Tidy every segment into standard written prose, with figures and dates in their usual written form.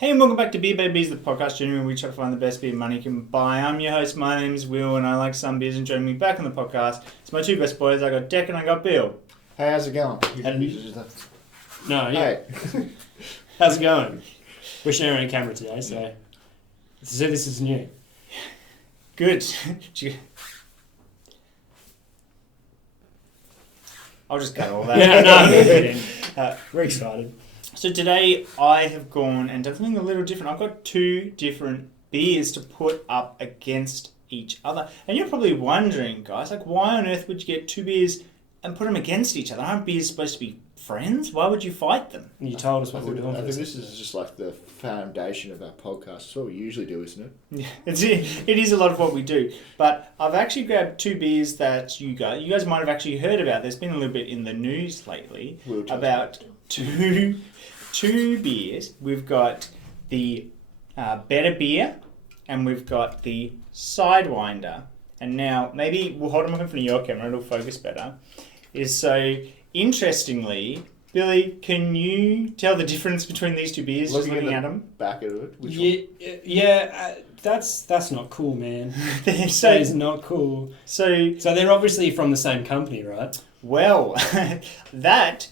Hey and welcome back to Beer Babies, the podcast genuine where we try to find the best beer money can buy. I'm your host, my name is Will, and I like some beers, and joining me back on the podcast, it's my two best boys. I got Deck and I got Bill. Hey, how's it going? No, yeah. Hey. How's it going? We're sharing a camera today, so this is new. Good. I'll just cut all that. Yeah, no, we're excited. So today I have gone and done something a little different. I've got two different beers to put up against each other. And you're probably wondering, guys, like why on earth would you get two beers and put them against each other? Aren't beers supposed to be friends? Why would you fight them? You told us what we were doing. I think this is just like the foundation of our podcast. That's what we usually do, isn't it? Yeah, it is a lot of what we do. But I've actually grabbed two beers that you guys might have actually heard about. There's been a little bit in the news lately about two beers. We've got the Better Beer and we've got the Sidewinder. And now, maybe we'll hold them up in front of your camera, it'll focus better. Interestingly, Billy, can you tell the difference between these two beers? Looking at them? Back of it. That's not cool, man. So, that is not cool. So they're obviously from the same company, right? Well, that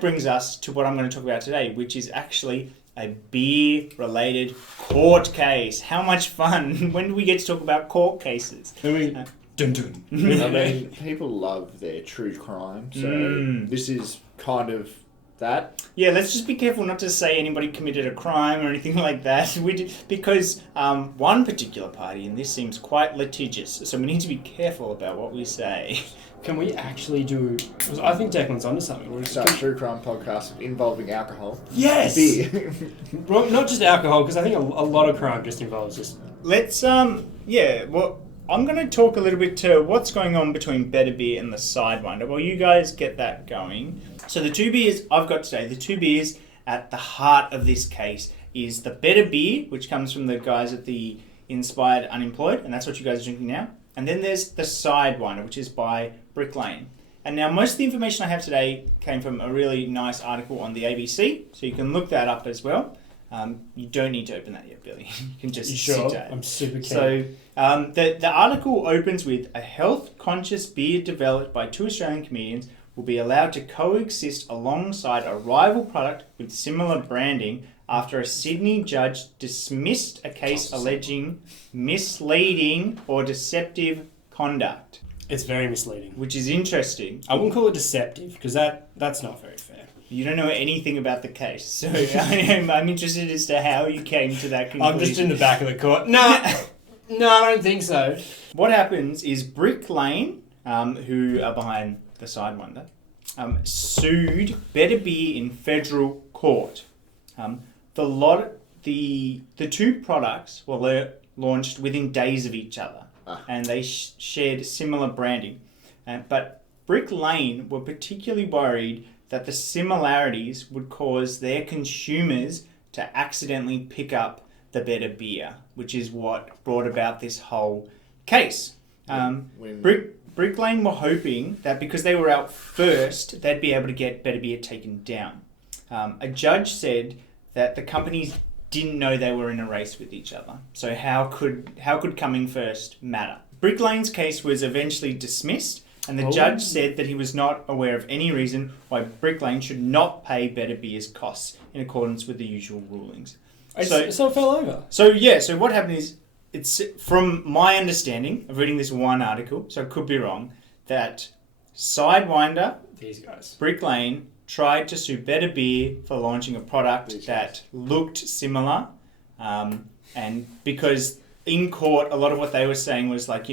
brings us to what I'm going to talk about today, which is actually a beer-related court case. How much fun! When do we get to talk about court cases? Dun dun. I mean, people love their true crime, so this is kind of that. Yeah, let's just be careful not to say anybody committed a crime or anything like that. Because one particular party in this seems quite litigious, so we need to be careful about what we say. Can we actually do... I think Declan's onto something. We're going to start a true crime podcast involving alcohol. Yes! Beer. Well, not just alcohol, because I think a lot of crime just involves just... Let's, I'm going to talk a little bit to what's going on between Better Beer and the Sidewinder. Well, you guys get that going. So the two beers I've got today, the two beers at the heart of this case is the Better Beer, which comes from the guys at the Inspired Unemployed, and that's what you guys are drinking now. And then there's the Sidewinder, which is by Brick Lane. And now most of the information I have today came from a really nice article on the ABC, so you can look that up as well. You don't need to open that yet, Billy. You can just sit down. I'm super keen. So the article opens with a health-conscious beer developed by two Australian comedians will be allowed to coexist alongside a rival product with similar branding after a Sydney judge dismissed a case alleging misleading or deceptive conduct. It's very misleading. Which is interesting. I wouldn't call it deceptive, because that's not very fair. You don't know anything about the case, so I'm interested as to how you came to that conclusion. I'm just in the back of the court. No, I don't think so. What happens is Brick Lane, who are behind the Sidewinder, sued Better Beer in federal court. The two products were launched within days of each other, and they shared similar branding. But Brick Lane were particularly worried that the similarities would cause their consumers to accidentally pick up the Better Beer, which is what brought about this whole case. Brick Lane were hoping that because they were out first, they'd be able to get Better Beer taken down. A judge said that the companies didn't know they were in a race with each other. So how could coming first matter? Brick Lane's case was eventually dismissed, and the judge said that he was not aware of any reason why Brick Lane should not pay Better Beer's costs in accordance with the usual rulings. So it fell over. So what happened is, it's from my understanding of reading this one article, so I could be wrong, that Sidewinder, these guys, Brick Lane, tried to sue Better Beer for launching a product that looked similar, and because in court, a lot of what they were saying was like,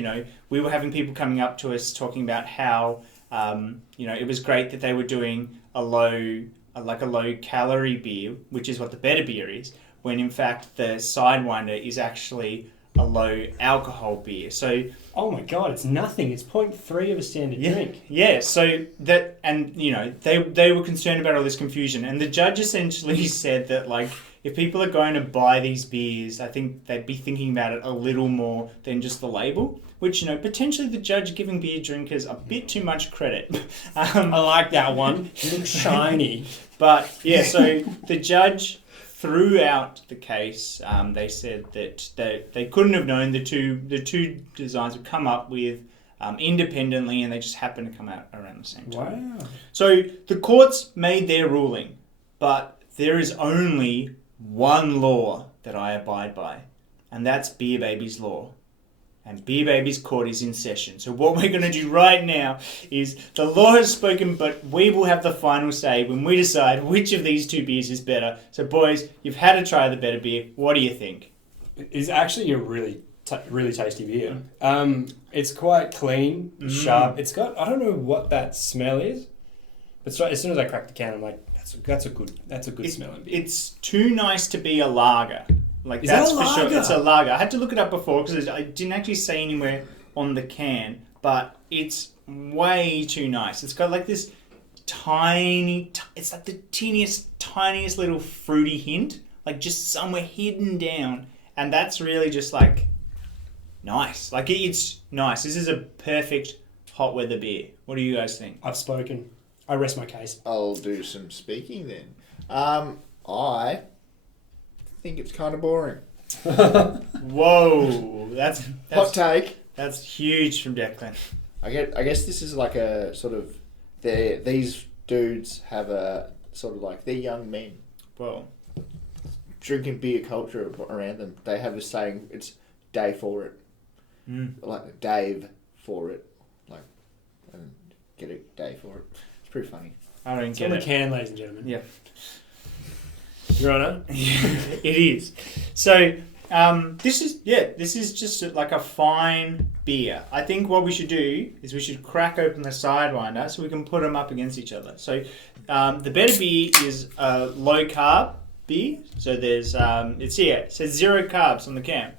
we were having people coming up to us talking about how, it was great that they were doing a low calorie beer, which is what the Better Beer is, when in fact the Sidewinder is actually a low alcohol beer. So, oh my god, it's nothing. It's 0.3 of a standard drink. Yeah. So that, and they were concerned about all this confusion, and the judge essentially said that like, if people are going to buy these beers, I think they'd be thinking about it a little more than just the label, which, potentially the judge giving beer drinkers a bit too much credit. I like that one. It looks shiny. But, yeah, so the judge throughout the case, they said that they couldn't have known the two designs would come up with independently, and they just happened to come out around the same time. Wow. So the courts made their ruling, but there is only one law that I abide by, and that's Beer Baby's law. And Beer Baby's court is in session. So what we're going to do right now is the law has spoken, but we will have the final say when we decide which of these two beers is better. So boys, you've had a try of the better beer. What do you think? It's actually a really tasty beer. It's quite clean, sharp. It's got, I don't know what that smell is, but as soon as I crack the can, I'm like, that's a good smelling beer. It's too nice to be a lager. Like, is that's that a for lager? sure. It's a lager. I had to look it up before because I didn't actually say anywhere on the can, but it's way too nice. It's got like this it's like the tiniest little fruity hint, like just somewhere hidden down, and that's really just like nice. Like, it's nice. This is a perfect hot weather beer. What do you guys think? I've spoken. I rest my case. I'll do some speaking then. I think it's kind of boring. Whoa, that's Hot take. That's huge from Declan. I guess this is like a sort of these dudes have a sort of like they're young men Well, drinking beer culture around them. They have a saying. It's day for it, like Dave for it, like and get a day for it. It's pretty funny. I don't It's get on the it. can, ladies and gentlemen. Yeah. Your Honour? It is. So, this is just like a fine beer. I think what we should do is we should crack open the Sidewinder so we can put them up against each other. So, the better beer is a low carb beer. So there's it says 0 carbs on the can,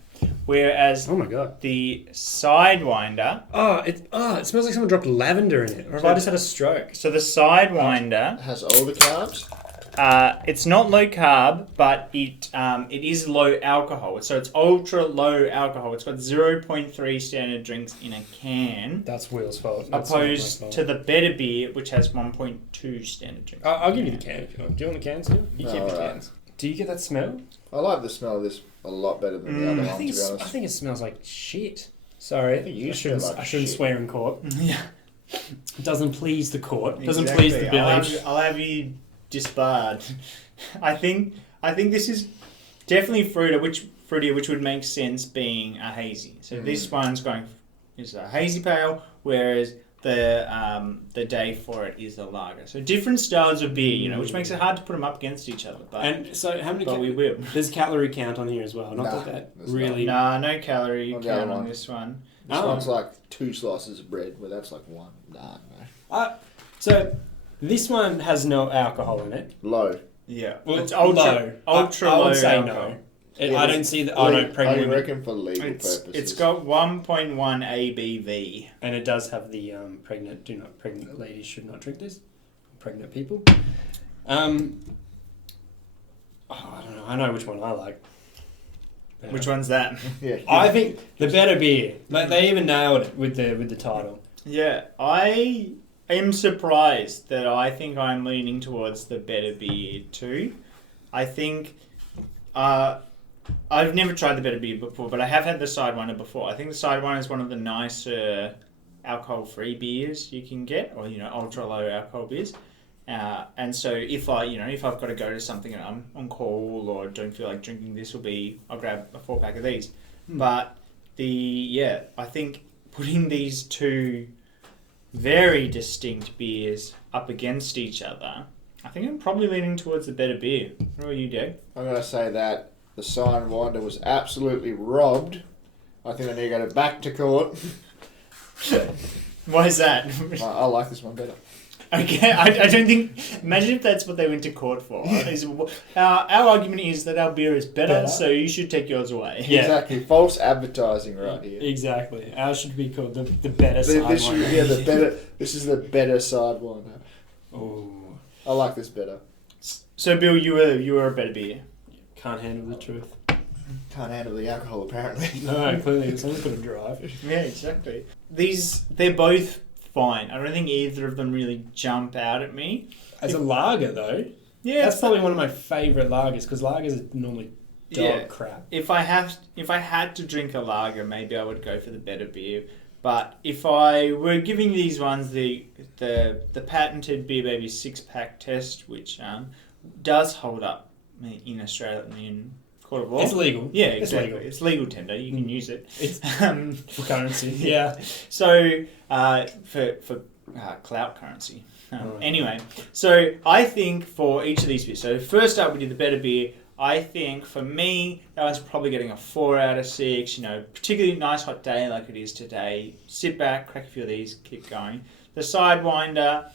whereas Oh my god. the Sidewinder. It smells like someone dropped lavender in it. Or have I just had a stroke? So the Sidewinder. It has all the carbs. It's not low carb, but it is low alcohol. So it's ultra low alcohol. It's got 0.3 standard drinks in a can, That's Will's fault. That's not my opposed fault. to the better beer, which has 1.2 standard drinks. I'll give you the can if you want. Do you want the cans too? You No, keep the alright. cans. Do you get that smell? I like the smell of this a lot better than the other I one, think to be honest. I think it smells like shit. Sorry, I think you I shouldn't. smell like I shouldn't shit. swear in court. Yeah, It doesn't please the court. It doesn't exactly. please the village. I'll have you disbarred. I think this is definitely fruitier, which would make sense being a hazy. So this one's is a hazy pale, whereas the day for it is a lager. So different styles of beer, which makes it hard to put them up against each other. But And so, how many? we will. There's calorie count on here as well. Not Nah, that there's really. Nah, no calorie On the other count on one. this one. This Oh. one's like 2 slices of bread, where that's like 1. No. So, this one has no alcohol in it. Low. Yeah, Well, it's ultra low. ultra I low would say alcohol. no. Yeah, I don't see that. Oh no, pregnant I women. reckon for legal purposes. It's got 1.1 ABV. And it does have the pregnant ladies should not drink this. Pregnant people. I don't know. I know which one I like. Yeah. Which one's that? Yeah. I think the better beer. Like they even nailed it with the title. Yeah, I am surprised that I think I'm leaning towards the better beer too. I think I've never tried the better beer before, but I have had the Sidewinder before. I think the Sidewinder is one of the nicer alcohol-free beers you can get, or ultra low alcohol beers. And so if I've got to go to something and I'm on call or don't feel like drinking this, I'll grab a 4-pack of these. But I think putting these two very distinct beers up against each other, I think I'm probably leaning towards the better beer. What about you, Dave? I'm going to say that the Sidewinder was absolutely robbed. I think they need to go back to court. Why is that? I like this one better. Okay, I don't think... Imagine if that's what they went to court for. Our argument is that our beer is better, so you should take yours away. Yeah. Exactly. False advertising right here. Exactly. Ours should be called the better This Sidewinder. This is the better Sidewinder. Oh, I like this better. So, Bill, you were a better beer. can't handle the truth. Can't handle the alcohol, apparently. No, clearly someone's got to drive. Yeah, exactly. They're both fine. I don't think either of them really jump out at me. As a lager, though, Yeah, That's probably one of my favourite lagers because lagers are normally dog crap. If I had to drink a lager, maybe I would go for the better beer. But if I were giving these ones the patented Beer Baby 6-pack test, which does hold up in Australian court of law. It's legal. Yeah, exactly. It's legal tender. You can use it. It's for currency. Yeah. So for clout currency. Anyway, so I think for each of these beers. So first up, we did the better beer. I think for me, that one's probably getting a 4 out of 6. You know, particularly nice hot day like it is today. Sit back, crack a few of these, keep going. The Sidewinder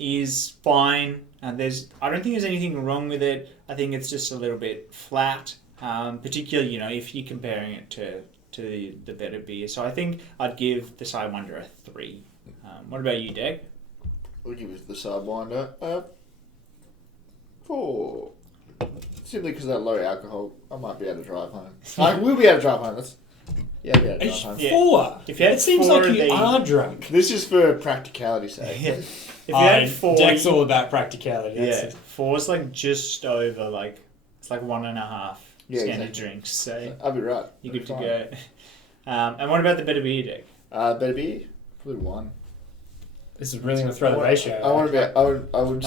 is fine. I don't think there's anything wrong with it. I think it's just a little bit flat, particularly, you know, if you're comparing it to the better beer. So I think I'd give the Sidewinder a 3. What about you, Deg? We'll give the Sidewinder 4. Simply because of that low alcohol, I might be able to drive home. I will be able to drive home. Be able to drive home. 4? If you had it seems 4 like you are drunk. This is for practicality's sake. Yeah. If you had 4, Deck's all about practicality. yeah, 4's like just over it's like 1.5 standard exactly. drinks. So I'll be right. you're good to go. And what about the better beer, Deg? Better beer? Probably 1. This is really going to throw the ratio. I would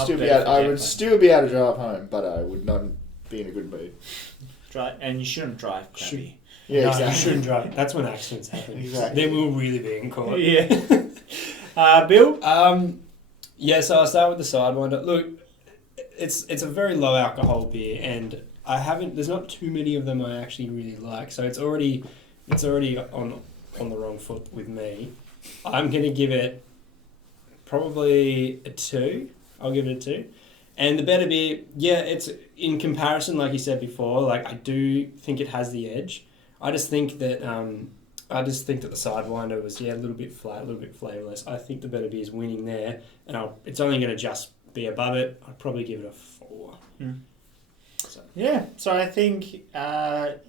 still be able to drive home, but I would not be in a good mood. And you shouldn't drive crappy. Yeah, No, exactly. you shouldn't drive. That's when accidents happen. Exactly. Then we'll really be in court. Yeah. Bill? Yeah, so I'll start with the Sidewinder. Look, it's a very low alcohol beer, and there's not too many of them I actually really like, so it's already on the wrong foot with me. I'm going to give it probably a 2. I'll give it a 2. And the better beer, yeah, it's in comparison, like you said before, like I do think it has the edge. I just think that the Sidewinder was a little bit flat, a little bit flavourless. I think the better beer is winning there, and it's only going to just be above it. I'd probably give it a 4. So I think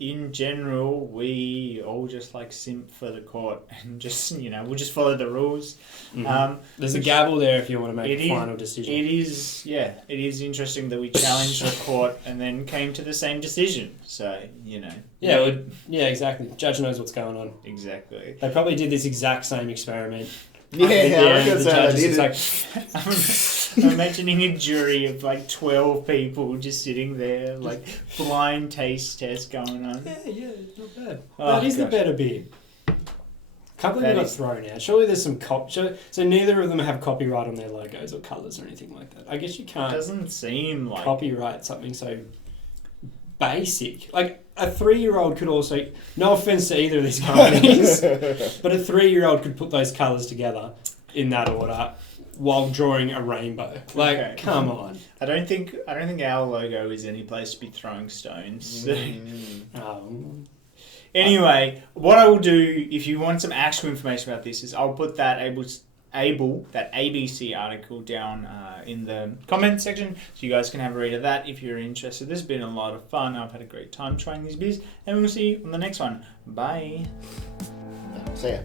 in general we all just like simp for the court and just, you know, we'll just follow the rules. Mm-hmm. There's a gavel there if you want to make a final decision. It is interesting that we challenged the court and then came to the same decision. So, you know. Yeah, exactly. Judge knows what's going on. Exactly. They probably did this exact same experiment. I'm imagining a jury of like 12 people just sitting there, like blind taste test going on. Yeah, not bad. Oh, that is the better beer. Can't believe it got thrown out. Surely there's some so neither of them have copyright on their logos or colours or anything like that. I guess you can't. It doesn't seem like copyright something so basic. Like a 3-year-old could also. No offense to either of these companies, but a 3-year-old could put those colours together in that order while drawing a rainbow. Like, come on. I don't think our logo is any place to be throwing stones. Anyway, what I will do, if you want some actual information about this, is I'll put that that ABC article down in the comment section, so you guys can have a read of that if you're interested. This has been a lot of fun. I've had a great time trying these beers, and we'll see you on the next one. Bye. See ya.